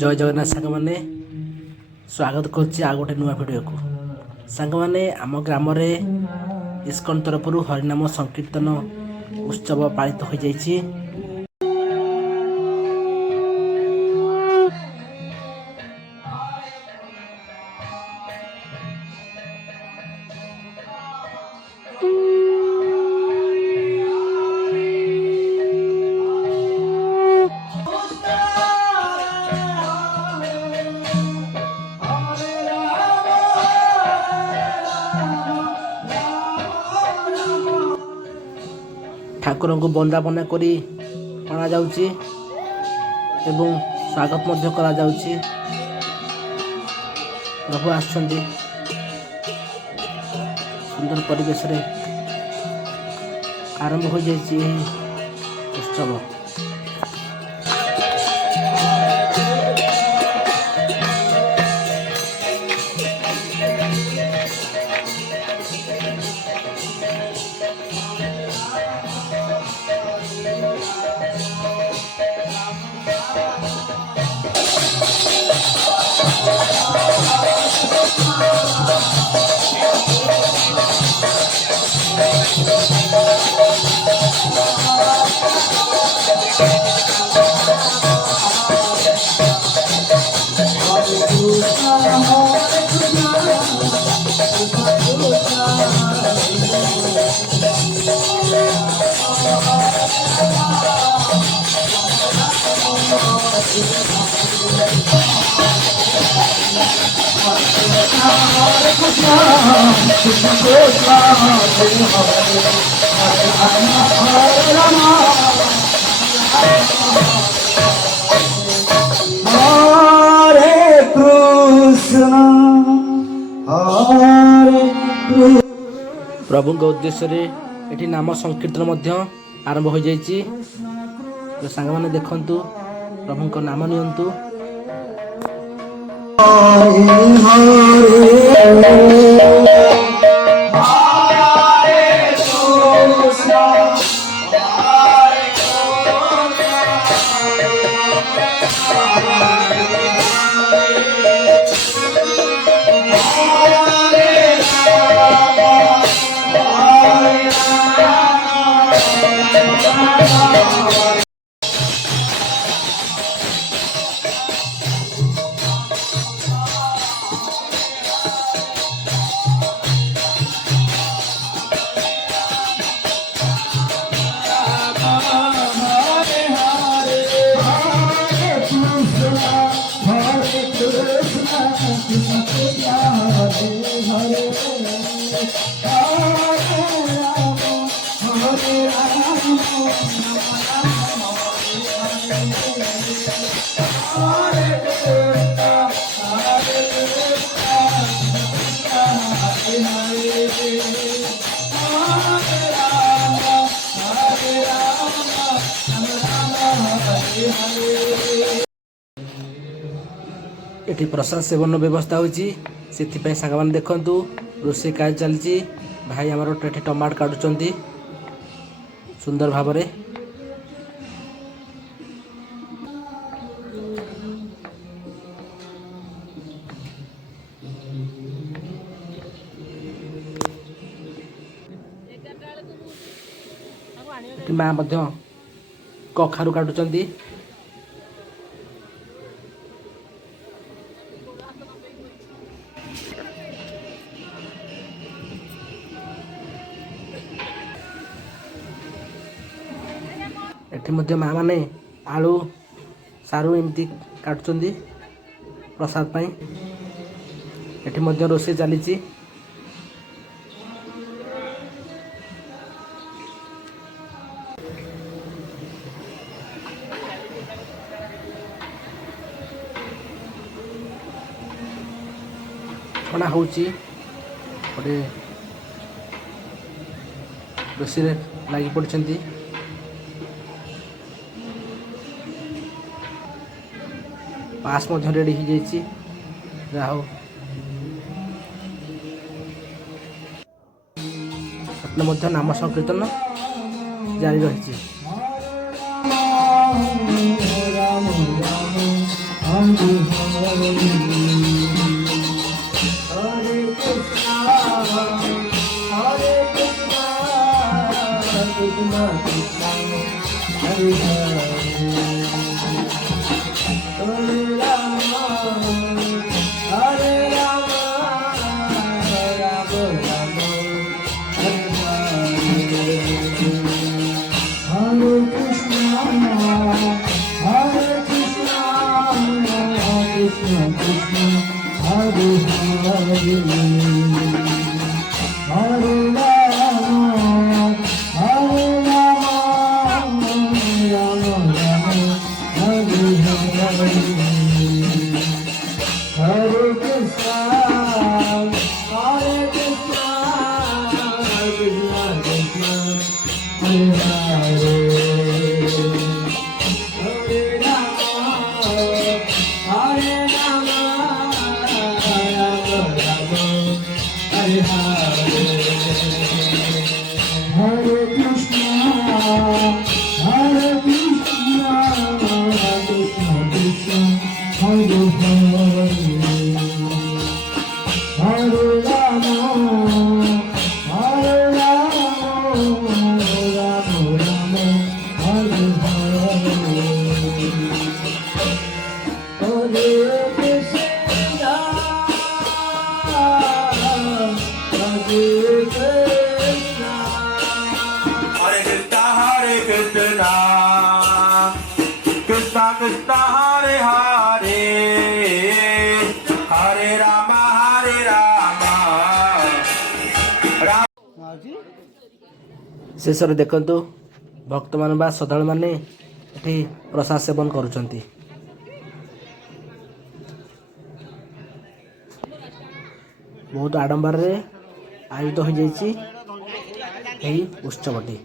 ଜୟ ଜଗନ୍ନାଥ ସାଙ୍ଗମାନେ, ସ୍ୱାଗତ କରୁଛି ଆଉ ଗୋଟେ ନୂଆ ଭିଡ଼ିଓକୁ। ସାଙ୍ଗମାନେ, ଆମ ଗ୍ରାମରେ ଇସ୍କନ ତରଫରୁ ହରିନାମ ସଂକୀର୍ତ୍ତନ ଉତ୍ସବ ପାଳିତ ହୋଇଯାଇଛି। ଠାକୁରଙ୍କୁ ବନ୍ଦାପନା କରି ଅଣାଯାଉଛି ଏବଂ ସ୍ୱାଗତ ମଧ୍ୟ କରାଯାଉଛି। ପ୍ରଭୁ ଆସୁଛନ୍ତି ସୁନ୍ଦର ପରିବେଶରେ ଆରମ୍ଭ ହୋଇଯାଇଛି ଏହି ଉତ୍ସବ। ପ୍ରଭୁଙ୍କ ଉଦ୍ଦେଶ୍ୟରେ ଏଠି ନାମ ସଂକୀର୍ତ୍ତନ ମଧ୍ୟ ଆରମ୍ଭ ହୋଇଯାଇଛି। ସାଙ୍ଗମାନେ ଦେଖନ୍ତୁ, ପ୍ରଭୁଙ୍କ ନାମ ନିଅନ୍ତୁ। ଏଠି ପ୍ରସାଦ ସେବନ ବ୍ୟବସ୍ଥା ହୋଇଛି, ସେଥିପାଇଁ ସାଙ୍ଗମାନେ ଦେଖନ୍ତୁ ରୋଷେଇ କାର୍ଯ୍ୟ ଚାଲିଛି। ଭାଇ ଆମର ଏଠି ଟମାଟୋ କାଟୁଛନ୍ତି ସୁନ୍ଦର ଭାବରେ। ଏଠି ମା ମଧ୍ୟ କଖାରୁ କାଟୁଛନ୍ତି। ଏଠି ମଧ୍ୟ ମା ମାନେ ଆଳୁ ସାରୁ ଏମିତି କାଟୁଛନ୍ତି ପ୍ରସାଦ ପାଇଁ। ଏଠି ମଧ୍ୟ ରୋଷେଇ ଚାଲିଛି। ଛଣା ହେଉଛି, ଗୋଟେ ରୋଷେଇରେ ଲାଗି ପଡ଼ିଛନ୍ତି। ପାସ୍ ମଧ୍ୟ ରେଡ଼ି ହେଇଯାଇଛି। ଯାହା ହଉ, ସ୍ୱପ୍ନ ମଧ୍ୟ ନାମ ସଂକୀର୍ତ୍ତନ ଜାରି ରହିଛି। Om Krishna Krishna Hare Hare Hare Rama Hare Rama ଶେଷରେ ଦେଖନ୍ତୁ ଭକ୍ତମାନେ ବା ଶ୍ରଦ୍ଧାଳୁମାନେ ଏଠି ପ୍ରସାଦ ସେବନ କରୁଛନ୍ତି। ବହୁତ ଆଡମ୍ବରରେ ଆୟୋଜିତ ହୋଇଯାଇଛି ଏହି ଉତ୍ସବଟି।